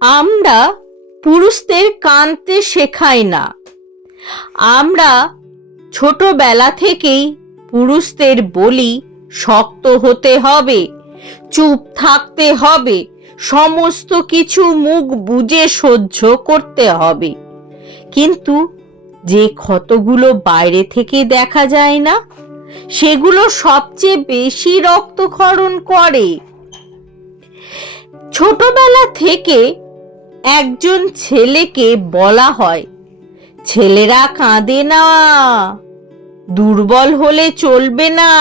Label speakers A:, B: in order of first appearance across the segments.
A: আমরা পুরুষদের কাঁদতে শেখাই না। আমরা ছোটবেলা থেকেই পুরুষদের বলি, শক্ত হতে হবে, চুপ থাকতে হবে, সমস্ত কিছু মুখ বুজে সহ্য করতে হবে। কিন্তু যে ক্ষতগুলো বাইরে থেকে দেখা যায় না, সেগুলো সবচেয়ে বেশি রক্তক্ষরণ করে। ছোটবেলা থেকে একজন ছেলেকে বলা হয়। ছেলেরা কাঁদে না। দুর্বল হলে চলবে না।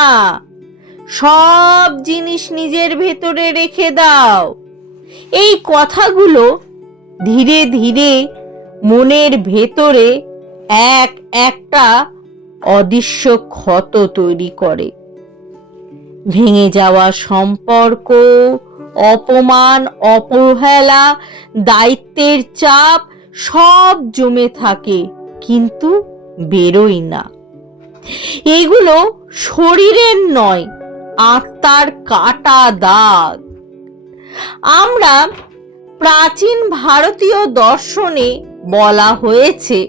A: সব জিনিস নিজের ভেতরে রেখে দাও। এই কথাগুলো ধীরে ধীরে মনের ভেতরে এক একটা অদৃশ্য ক্ষত তৈরি করে। ভেঙে যাওয়া সম্পর্ক অপমান, অবহেলা, দায়িত্বের চাপ সব জমে থাকে, কিন্তু বেরোই না। এগুলো শরীরের নয়, আত্মার কাটা দাগ। আমরা প্রাচীন ভারতীয় দর্শনে বলা হয়েছে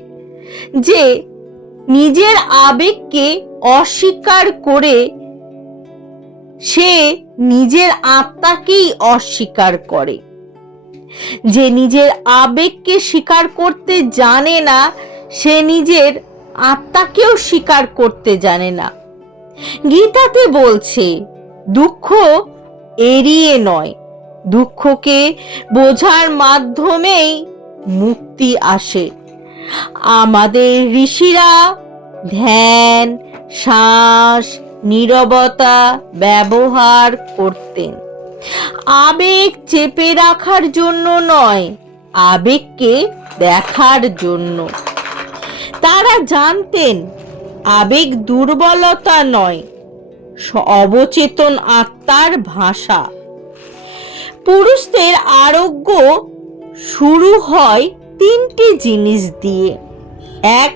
A: যে, নিজের আবেগকে অস্বীকার করে সে নিজের আত্মাকেই অস্বীকার করে। যে নিজের আবেগকে স্বীকার করতে জানে না, সে নিজের আত্মাকেও স্বীকার করতে জানে না। গীতাতে বলছে, দুঃখ এড়িয়ে নয়। দুঃখকে বোঝার মাধ্যমেই মুক্তি আসে। আমাদের ঋষিরা ধ্যান, শ্বাস নীরবতা ব্যবহার করতেন। আবেগ চেপে রাখার জন্য নয়, আবেগকে দেখার জন্য। তারা জানতেন, আবেগ দুর্বলতা নয় অবচেতন আত্মার ভাষা। পুরুষদের আরোগ্য শুরু হয় তিনটি জিনিস দিয়ে। এক,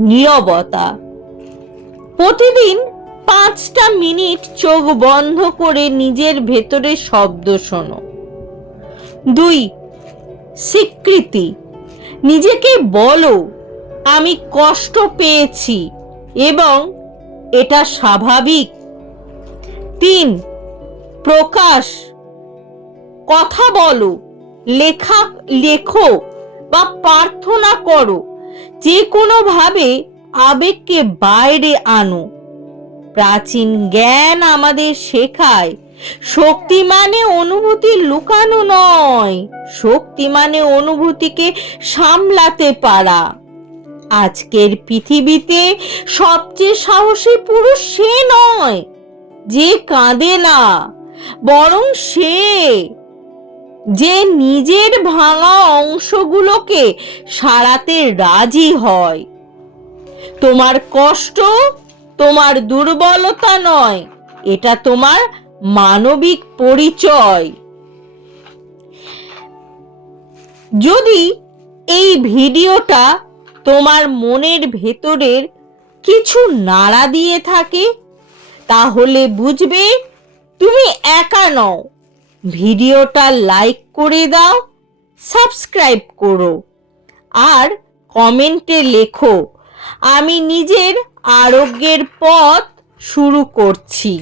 A: নীরবতা। প্রতিদিন পাঁচটা মিনিট চোখ বন্ধ করে নিজের ভেতরে শব্দ শোনো। দুই, স্বীকৃতি। নিজেকে বলো, আমি কষ্ট পেয়েছি এবং এটা স্বাভাবিক। তিন, প্রকাশ। কথা বলো, লেখা, লেখো বা প্রার্থনা করো। যে কোনোভাবে আবেগকে বাইরে আনো। প্রাচীন জ্ঞান আমাদের শেখায়, শক্তি মানে অনুভূতি লুকানো নয়, শক্তি মানে অনুভূতিকে সামলাতে পারা। আজকের পৃথিবীতে সবচেয়ে সাহসী পুরুষ সে নয়, যে কাঁদে না, বরং সে, যে নিজের ভাঙা অংশগুলোকে সারাতে রাজি হয়। তোমার কষ্ট তোমার দুর্বলতা নয়, এটা তোমার মানবিক পরিচয়। যদি এই ভিডিওটা তোমার মনের ভেতরের কিছু নাড়া দিয়ে থাকে, তাহলে বুঝবে তুমি একা নও। ভিডিওটা লাইক করে দাও, সাবস্ক্রাইব করো, আর কমেন্টে লেখো আমি নিজের আরোগ্যের পথ শুরু করছি।